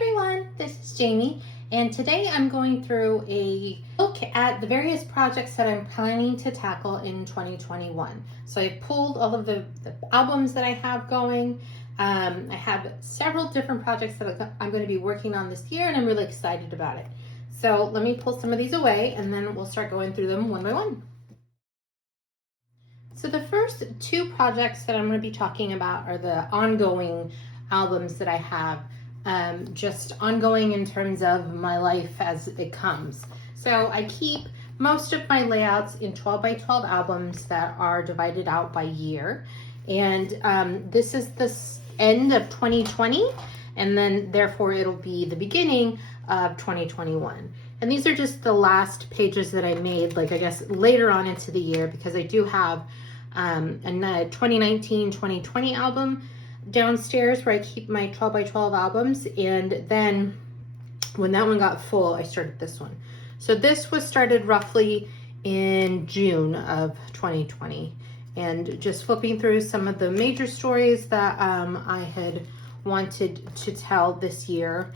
everyone, this is Jamie, and today I'm going through a look at the various projects that I'm planning to tackle in 2021. So I pulled all of the albums that I have going. I have several different projects that I'm going to be working on this year, and I'm really excited about it. So let me pull some of these away, and then we'll start going through them one by one. So the first two projects that I'm going to be talking about are the ongoing albums that I have, just ongoing in terms of my life as it comes. So I keep most of my layouts in 12 by 12 albums that are divided out by year. And this is the end of 2020, and then therefore it'll be the beginning of 2021. And these are just the last pages that I made, like I guess later on into the year, because I do have a 2019-2020 album downstairs where I keep my 12 by 12 albums. And then when that one got full, I started this one. So this was started roughly in June of 2020, and just flipping through some of the major stories that I had wanted to tell this year.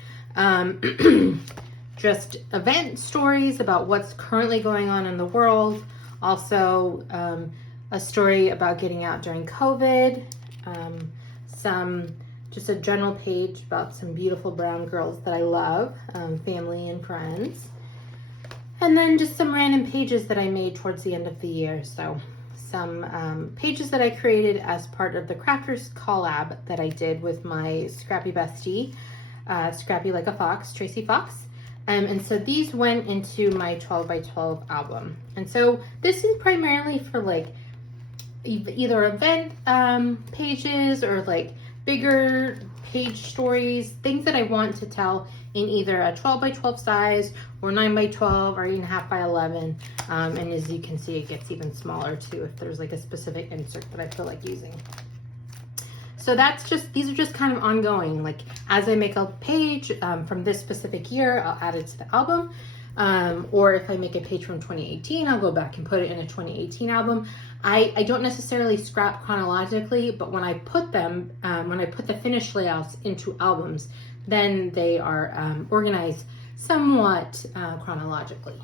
Just event stories about what's currently going on in the world. Also, a story about getting out during COVID. Just a general page about some beautiful brown girls that I love, family and friends. And then just some random pages that I made towards the end of the year. So some pages that I created as part of the Crafters collab that I did with my Scrappy bestie, Scrappy Like a Fox, Tracy Fox. And so these went into my 12 by 12 album. And so this is primarily for like either event pages or like bigger page stories, things that I want to tell in either a 12 by 12 size or 9 by 12 or 8.5 by 11. And as you can see, it gets even smaller too if there's like a specific insert that I feel like using. So these are just kind of ongoing. Like as I make a page from this specific year, I'll add it to the album. Or if I make a page from 2018, I'll go back and put it in a 2018 album. I don't necessarily scrap chronologically, but when I put them, when I put the finished layouts into albums, then they are organized somewhat chronologically.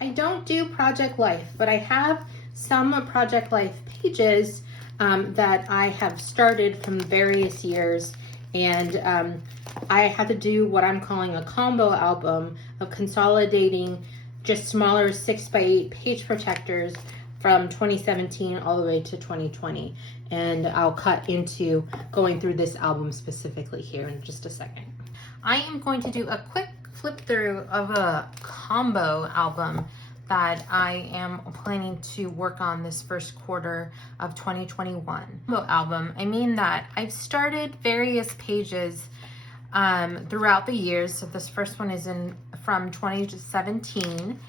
I don't do Project Life, but I have some Project Life pages that I have started from various years, and I had to do what I'm calling a combo album of consolidating just smaller 6 by 8 page protectors from 2017 all the way to 2020. And I'll cut into going through this album specifically here in just a second. I am going to do a quick flip through of a combo album that I am planning to work on this first quarter of 2021. Combo album, I mean that I've started various pages throughout the years. So this first one is from 2017,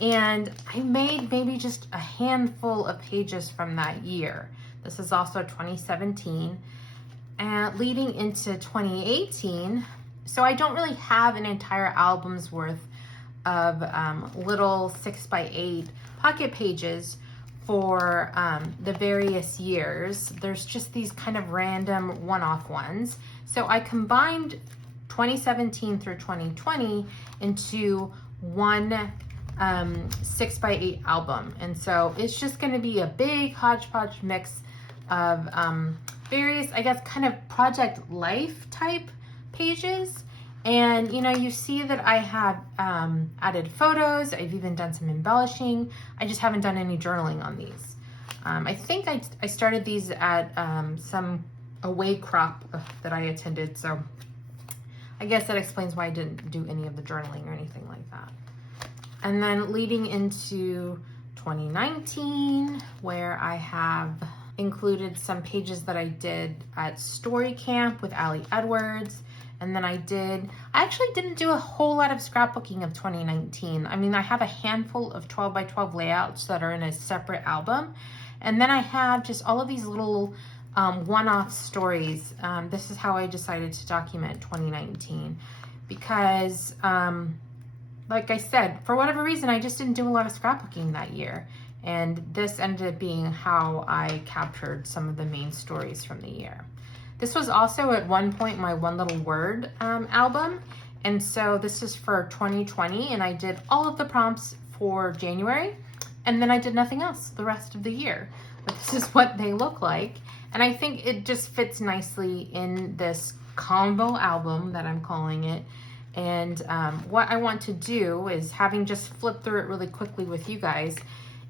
and I made maybe just a handful of pages from that year. This is also 2017, and leading into 2018. So I don't really have an entire album's worth of little 6 by 8 pocket pages for the various years. There's just these kind of random one-off ones. So I combined 2017 through 2020 into one 6 by 8 album. And so it's just going to be a big hodgepodge mix of various, I guess, kind of Project Life type pages. And, you know, you see that I have added photos. I've even done some embellishing. I just haven't done any journaling on these. I think I started these at some away crop that I attended. So I guess that explains why I didn't do any of the journaling or anything like that. And then leading into 2019, where I have included some pages that I did at Story Camp with Allie Edwards. And then I actually didn't do a whole lot of scrapbooking of 2019. I mean, I have a handful of 12 by 12 layouts that are in a separate album. And then I have just all of these little one-off stories. This is how I decided to document 2019 because, like I said, for whatever reason, I just didn't do a lot of scrapbooking that year. And this ended up being how I captured some of the main stories from the year. This was also at one point my One Little Word album. And so this is for 2020, and I did all of the prompts for January, and then I did nothing else the rest of the year. But this is what they look like. And I think it just fits nicely in this combo album that I'm calling it. And what I want to do is, having just flipped through it really quickly with you guys,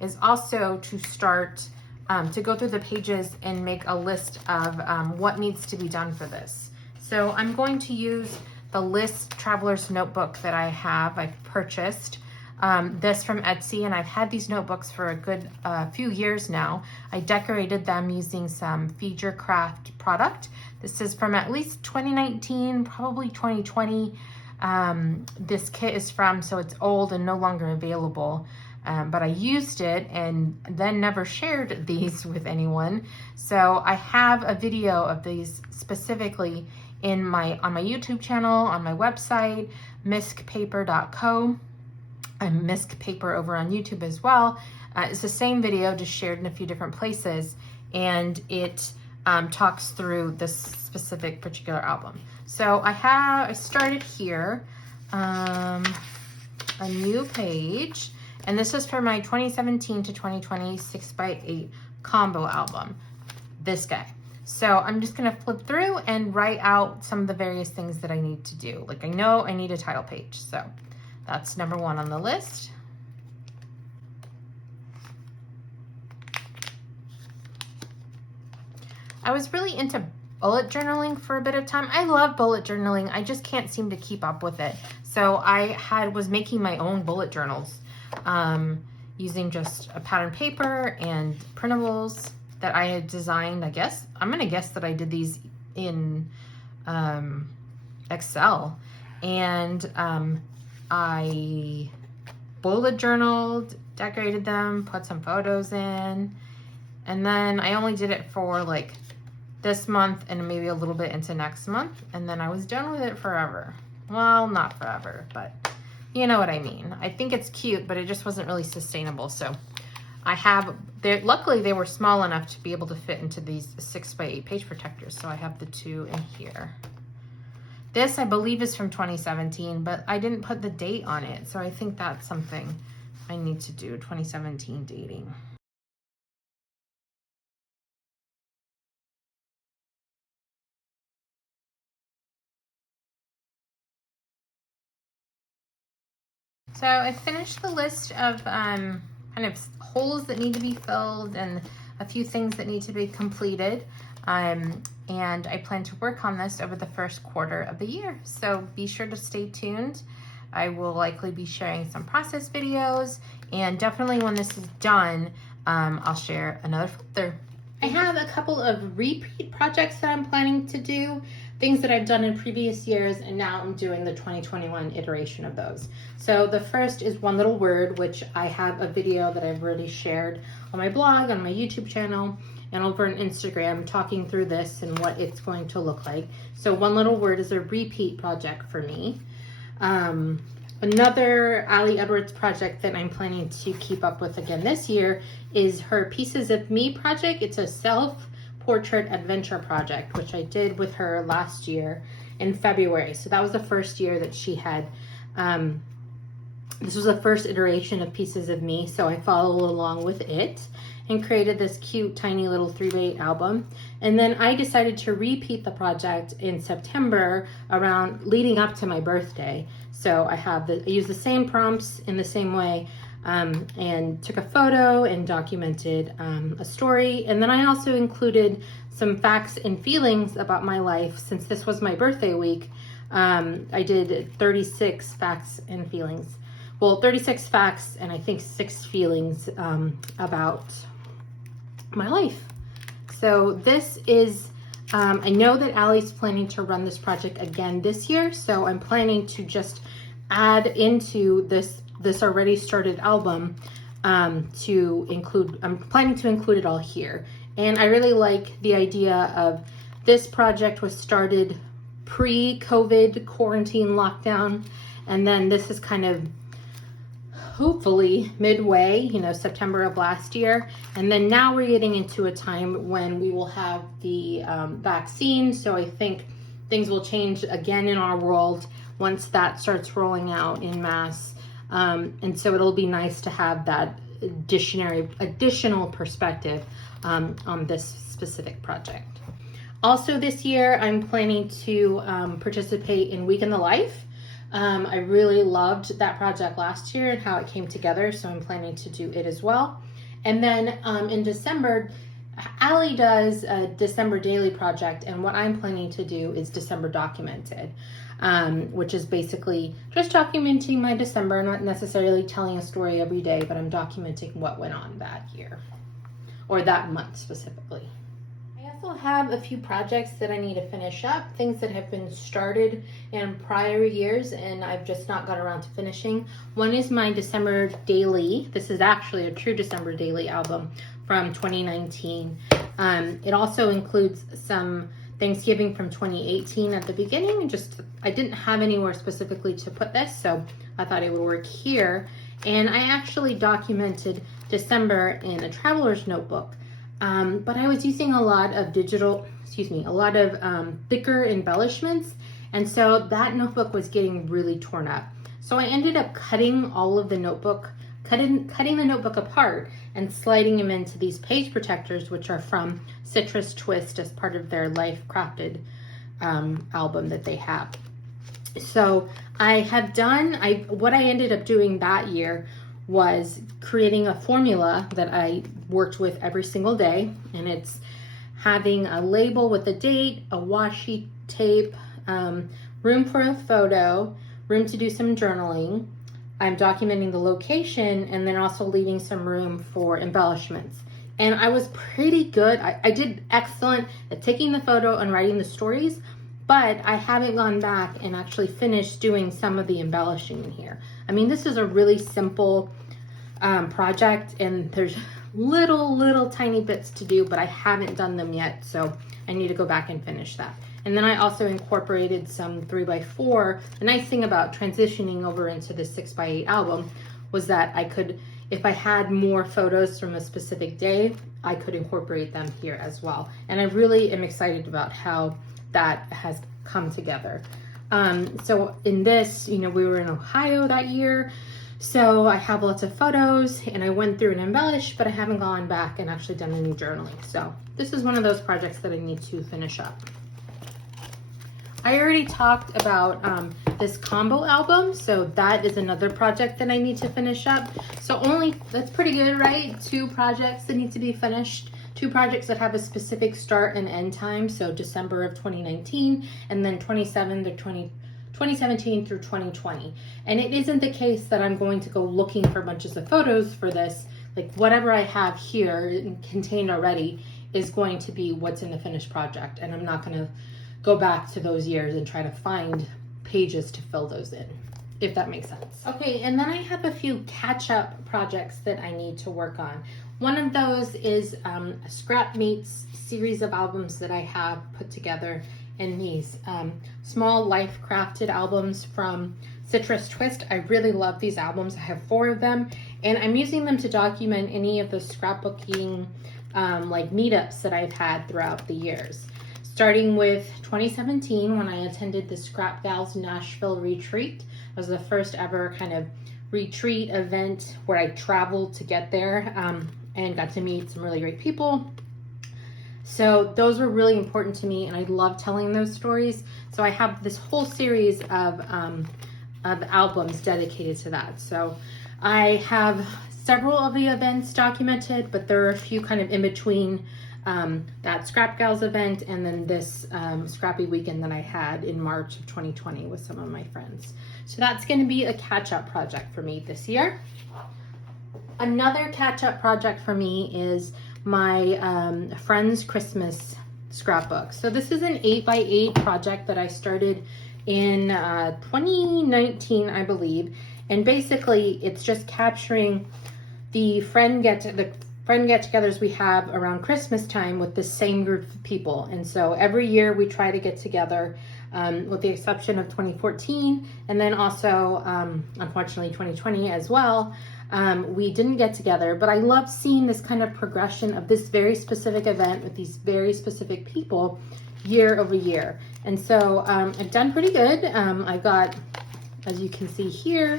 is also to start to go through the pages and make a list of what needs to be done for this. So I'm going to use the List Traveler's Notebook that I've purchased. This from Etsy, and I've had these notebooks for a good few years now. I decorated them using some Feed Your Craft product. This is from at least 2019, probably 2020. This kit is from, so it's old and no longer available. But I used it and then never shared these with anyone. So I have a video of these specifically on my YouTube channel, on my website, miskpaper.co. and Misk Paper over on YouTube as well. It's the same video, just shared in a few different places, and it talks through this specific particular album. So I started here, a new page, and this is for my 2017 to 2020 6x8 combo album, this guy. So I'm just gonna flip through and write out some of the various things that I need to do. Like, I know I need a title page, so that's number one on the list. I was really into bullet journaling for a bit of time. I love bullet journaling. I just can't seem to keep up with it. So I was making my own bullet journals using just a pattern paper and printables that I had designed. I guess, I'm gonna guess that I did these in Excel. And I bullet journaled, decorated them, put some photos in, and then I only did it for like this month and maybe a little bit into next month, and then I was done with it forever. Well, not forever, but you know what I mean. I think it's cute, but it just wasn't really sustainable. So luckily they were small enough to be able to fit into these 6x8 page protectors. So I have the two in here. This, I believe, is from 2017, but I didn't put the date on it. So I think that's something I need to do, 2017 dating. So I finished the list of kind of holes that need to be filled and a few things that need to be completed. And I plan to work on this over the first quarter of the year. So be sure to stay tuned. I will likely be sharing some process videos, and definitely when this is done, I'll share another folder. I have a couple of repeat projects that I'm planning to do, things that I've done in previous years, and now I'm doing the 2021 iteration of those. So the first is One Little Word, which I have a video that I've already shared on my blog, on my YouTube channel, and over on Instagram, talking through this and what it's going to look like. So One Little Word is a repeat project for me. Another Ali Edwards project that I'm planning to keep up with again this year is her Pieces of Me project. It's a self-portrait adventure project, which I did with her last year in February. So that was the first year that she had, this was the first iteration of Pieces of Me, so I followed along with it and created this cute, tiny little 3x8 album. And then I decided to repeat the project in September, leading up to my birthday. So I used the same prompts in the same way, and took a photo and documented a story. And then I also included some facts and feelings about my life. Since this was my birthday week, I did 36 facts and feelings. Well, 36 facts and I think 6 feelings about my life. So this is, I know that Ali's planning to run this project again this year, so I'm planning to just add into this already started album I'm planning to include it all here. And I really like the idea of this project was started pre-COVID quarantine lockdown, and then this is kind of hopefully midway, you know, September of last year. And then now we're getting into a time when we will have the vaccine. So I think things will change again in our world once that starts rolling out in mass. And so it'll be nice to have that additional perspective on this specific project. Also this year, I'm planning to participate in Week in the Life. I really loved that project last year and how it came together, so I'm planning to do it as well. And then in December, Allie does a December daily project, and what I'm planning to do is December documented, which is basically just documenting my December, not necessarily telling a story every day, but I'm documenting what went on that year, or that month specifically. I also have a few projects that I need to finish up, things that have been started in prior years and I've just not got around to finishing. One is my December daily. This is actually a true December daily album from 2019. It also includes some Thanksgiving from 2018 at the beginning. I didn't have anywhere specifically to put this, so I thought it would work here. And I actually documented December in a traveler's notebook. But I was using a lot of thicker embellishments. And so that notebook was getting really torn up. So I ended up cutting all of the notebook, cutting the notebook apart and sliding them into these page protectors, which are from Citrus Twist as part of their Life Crafted album that they have. So what I ended up doing that year was creating a formula that I worked with every single day, and it's having a label with a date, a washi tape, room for a photo, room to do some journaling. I'm documenting the location and then also leaving some room for embellishments. And I was pretty good. I did excellent at taking the photo and writing the stories, but I haven't gone back and actually finished doing some of the embellishing in here. I mean, this is a really simple project and there's little tiny bits to do, but I haven't done them yet, so I need to go back and finish that. And then I also incorporated some 3x4. The nice thing about transitioning over into the 6x8 album was that I could, if I had more photos from a specific day, I could incorporate them here as well. And I really am excited about how that has come together. So in this, you know, we were in Ohio that year, so I have lots of photos and I went through and embellished, but I haven't gone back and actually done any journaling. So this is one of those projects that I need to finish up. I already talked about this combo album, so that is another project that I need to finish up. So that's pretty good, right? 2 projects that need to be finished. 2 projects that have a specific start and end time, so December of 2019 and then 2017 through 2020. And it isn't the case that I'm going to go looking for bunches of photos for this. Like whatever I have here contained already is going to be what's in the finished project, and I'm not going to go back to those years and try to find pages to fill those in, if that makes sense. Okay, and then I have a few catch-up projects that I need to work on. One of those is a Scrap Meets series of albums that I have put together in these small Life Crafted albums from Citrus Twist. I really love these albums. I have 4 of them, and I'm using them to document any of the scrapbooking like meetups that I've had throughout the years. Starting with 2017 when I attended the Scrap Gals Nashville retreat. It was the first ever kind of retreat event where I traveled to get there and got to meet some really great people. So those were really important to me and I love telling those stories. So I have this whole series of albums dedicated to that. So I have several of the events documented, but there are a few kind of in between that Scrap Gals event and then this scrappy weekend that I had in March of 2020 with some of my friends. So that's going to be a catch-up project for me this year. Another catch-up project for me is my friend's Christmas scrapbook. So this is an 8x8 project that I started in 2019, I believe. And basically it's just capturing the friend get-togethers we have around Christmas time with the same group of people. And so every year we try to get together, with the exception of 2014, and then also, unfortunately, 2020 as well. We didn't get together, but I love seeing this kind of progression of this very specific event with these very specific people year over year. And so I've done pretty good. I got, as you can see here,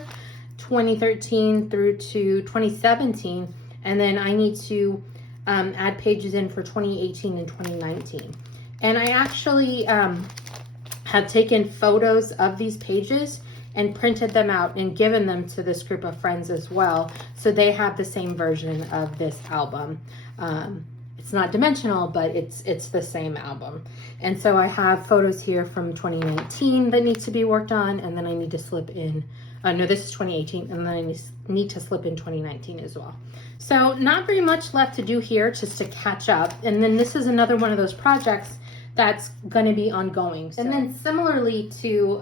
2013 through to 2017, and then I need to add pages in for 2018 and 2019. And I actually have taken photos of these pages and printed them out and given them to this group of friends as well, so they have the same version of this album. It's not dimensional, but it's the same album. And so I have photos here from 2019 that need to be worked on, and then I need to slip in, no, this is 2018, and then I need to slip in 2019 as well. So not very much left to do here, just to catch up. And then this is another one of those projects that's going to be ongoing. So. And then similarly to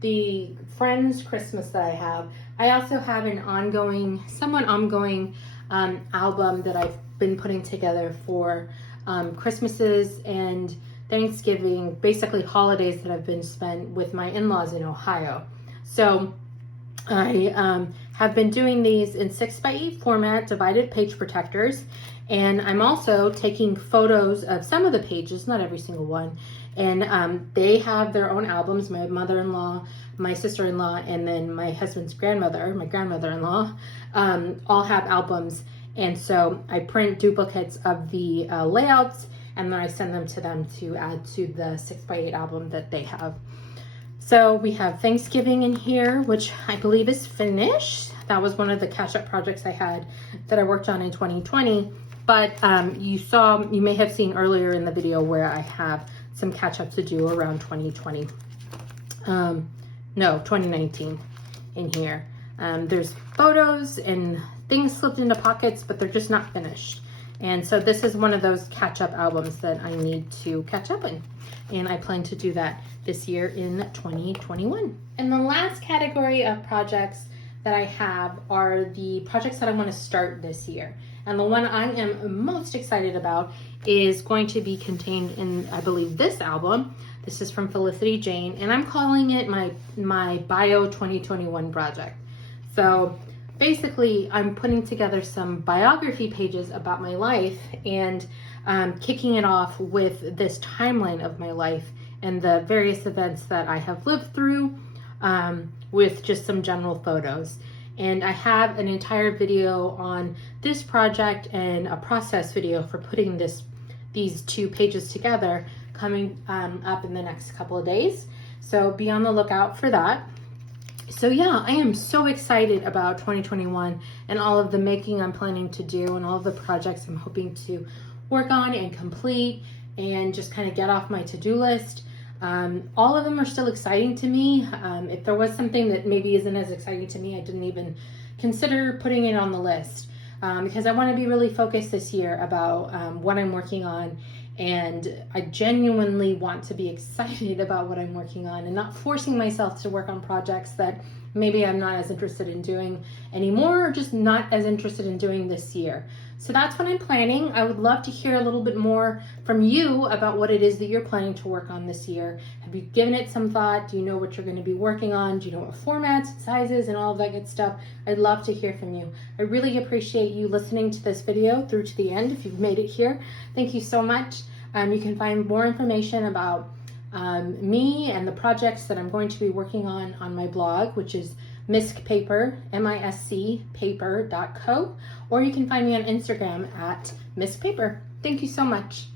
the Friends Christmas that I have, I also have an ongoing, somewhat ongoing album that I've been putting together for Christmases and Thanksgiving, basically holidays that have been spent with my in-laws in Ohio. So I have been doing these in 6x8 format, divided page protectors, and I'm also taking photos of some of the pages, not every single one, and they have their own albums. My mother-in-law, my sister-in-law, and then my husband's grandmother, my grandmother-in-law, all have albums. And so I print duplicates of the layouts, and then I send them to them to add to the 6x8 album that they have. So we have Thanksgiving in here, which I believe is finished. That was one of the catch-up projects I had that I worked on in 2020. But you may have seen earlier in the video where I have some catch-up to do around 2020. No, 2019 in here. There's photos and things slipped into pockets, but they're just not finished. And so this is one of those catch-up albums that I need to catch up in. And I plan to do that this year in 2021. And the last category of projects that I have are the projects that I want to start this year. And the one I am most excited about is going to be contained in, I believe, this album. This is from Felicity Jane, and I'm calling it my Bio 2021 project. So basically, I'm putting together some biography pages about my life and kicking it off with this timeline of my life and the various events that I have lived through, with just some general photos. And I have an entire video on this project and a process video for putting these two pages together coming up in the next couple of days. So be on the lookout for that. So yeah, I am so excited about 2021 and all of the making I'm planning to do and all of the projects I'm hoping to work on and complete and just kind of get off my to-do list. All of them are still exciting to me. If there was something that maybe isn't as exciting to me, I didn't even consider putting it on the list, because I want to be really focused this year about what I'm working on, and I genuinely want to be excited about what I'm working on and not forcing myself to work on projects that maybe I'm not as interested in doing anymore, or just not as interested in doing this year. So that's what I'm planning. I would love to hear a little bit more from you about what it is that you're planning to work on this year. Have you given it some thought? Do you know what you're going to be working on? Do you know what formats, sizes, and all of that good stuff? I'd love to hear from you. I really appreciate you listening to this video through to the end. If you've made it here, thank you so much. You can find more information about me and the projects that I'm going to be working on my blog, which is Misc Paper, MISC paper.co, or you can find me on Instagram at Misc Paper. Thank you so much.